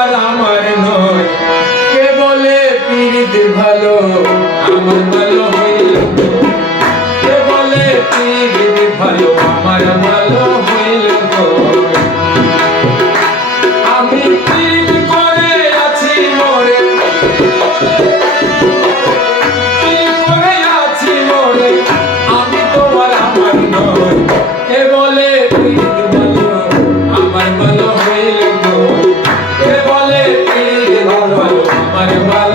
আর আমার নয়। কে বলে পীড়িত ভালো আমার ভালো হইল, কে বলে পীড়িত ভালো আমার ভালো হইল। আমি পীড়িত করে আছি মরে, পীড়িত করে আছি মরে, আমি তো আর আমার নয়। কে বলে পীড়িত ভালো আমার ভালো হইল, কে বলে পীড়িত ভালো আমার ভালো